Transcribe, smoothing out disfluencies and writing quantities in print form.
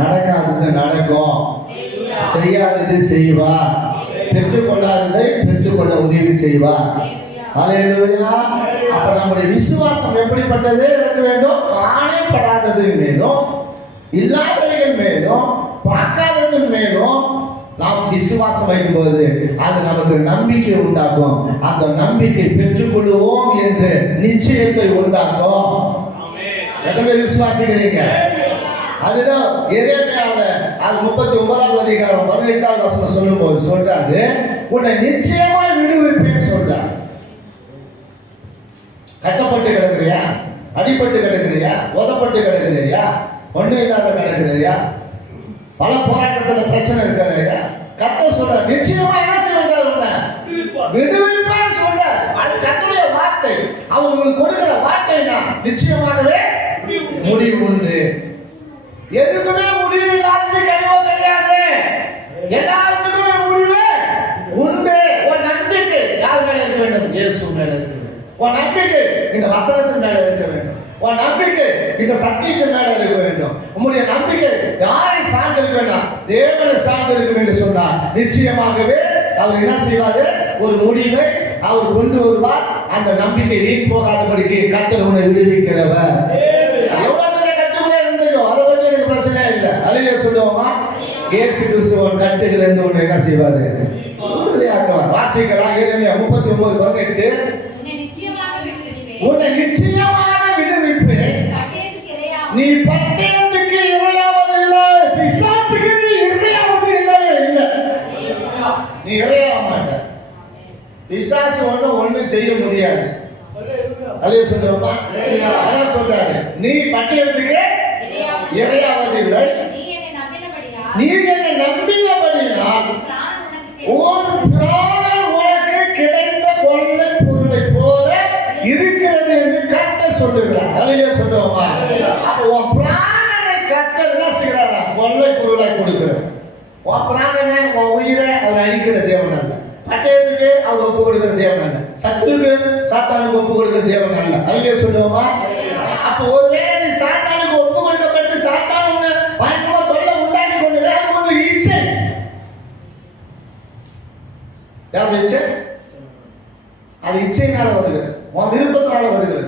நடக்காதது நடக்கும், செய்யாதது செய்வார், பெற்றுக்கொள்ளாததை பெற்றுக்கொள்ள உதவி செய்வார். ஹல்லேலூயா. அப்ப நம்முடைய விசுவாசம் எப்படிப்பட்டது இருக்க வேண்டும்? காணப்படாதது மேலும், இல்லாதவைகள் மேலும், பார்க்காதது மேலும் நாம் விசுவாசம் வைக்கும்போது அது நமக்கு நம்பிக்கை உண்டாக்கும். அந்த நம்பிக்கை பெற்றுக்கொள்வோம் என்று நிச்சயத்தை உண்டாக்கும். எத்தனை பேர் விசுவாசிக்கிறீங்க? அதுதான் எரேமியாவுல அது 39வது அதிகாரம் 18வது வசனம் சொல்லும்போது சொல்றாரு, உன்னை நிச்சயமாய் விடுவிப்பேன்னு சொல்றாரு. கட்டப்பட்டு கிடக்குறியா? அடிபட்டு கிடக்குறியா? உதப்பட்டு கிடக்குறியா? ஒண்ணு இல்லாத கிடக்குறியா? பல போராட்டத்துல பிரச்சனை இருக்காருயா? கர்த்தர் சொல்றார், நிச்சயமா என்ன செய்வார்? உன்னை விடுவிப்பேன்னு சொல்றார். அது கர்த்தருடைய வார்த்தை. அவர் உங்களுக்கு கொடுக்கிற வார்த்தைனா நிச்சயமாகவே முடிவு உண்டு. எதுக்குமே முடிவு இல்லாதது கிடையாது. எல்லாத்துக்குமே முடிவு உண்டு. உன் நம்பிக்கை யார் மேல இருக்க வேண்டும்? இயேசு மேல இருக்க வேண்டும். உன் நம்பிக்கை இந்த வசனத்தின் மேல இருக்க வேண்டும். உன் நம்பிக்கை இந்த சத்தியத்தின் மேல இருக்க வேண்டும். உங்களுடைய நம்பிக்கை யாரை சார்ந்து இருக்க வேண்டாம், தேவனை சார்ந்து இருக்கும் என்று சொன்னார். நிச்சயமாகவே அவர் என்ன செய்வாரு? ஒரு முடிவை அவர் கொண்டு வருவார். அந்த நம்பிக்கை வீண் போகாதபடிக்கு கர்த்தர் உன்னை விடுவிக்கிறவர். எவ்வளவு பெரிய கட்டுக்குள்ளே இருந்தீங்களோ அதை பத்தி எனக்கு பிரச்சனை இல்லை. அல்லேலூயா சொல்லுவோமா? இயேசு கிறிஸ்துவின் கட்டுகள் என்று ஒன்று என்ன செய்வாரு? விடுதலையாக்குவார். வாசிக்கலாம் எரேமியா 39:18. உன்னை நிச்சயமாக விடுவிப்பேன், நீ பட்டயத்துக்கு இரையாவதில்லை, பிசாசுக்கு நீ இரையாவது இல்லவே இல்லை. நீ இரையாக மாட்ட. பிசாசு ஒண்ணு செய்ய முடியாது. அல்லேலூயா சொல்லுவோமா? அதான் சொல்றாரு, நீ பட்டயத்துக்கு இரையாவதில்லை, நீ என்னை நம்பினபடியால் உன் பிராணன் உனக்கு கிடைத்த கொள்ளை பொருளை போல இருக்கிறது என்று கர்த்தர் சொல்லுகிறார். அல்லேலூயா சொல்லுவோமா? அப்ப உன் பிராணனை கர்த்தர் என்ன செய்கிறாரா? கொள்ளை பொருளை கொடுக்கிறார். உன் பிராணனை, உன் உயிரை அவர் அழிக்கிற தேவன் அல்ல. பட்டயத்துக்கு அவர் ஒப்பு கொடுக்கிற தேவன் அல்ல. சத்துருக்கு சாத்தானுக்கு ஒப்பு கொடுக்கிற தேவன் அல்ல. அல்லேலூயா சொல்லுவோமா? அப்ப ஒருவேளை சாத்தானுக்கு ஒப்பு கொடுக்கப்பட்டு சாத்தான் உன்னை பயங்கரமா தொல்லை உண்டாக்கி கொண்டு அது ஒரு இச்சை. யாருடைய இச்சை? அது இச்சையினால வருகிறது, உன் விருப்பத்தினால வருகிறது.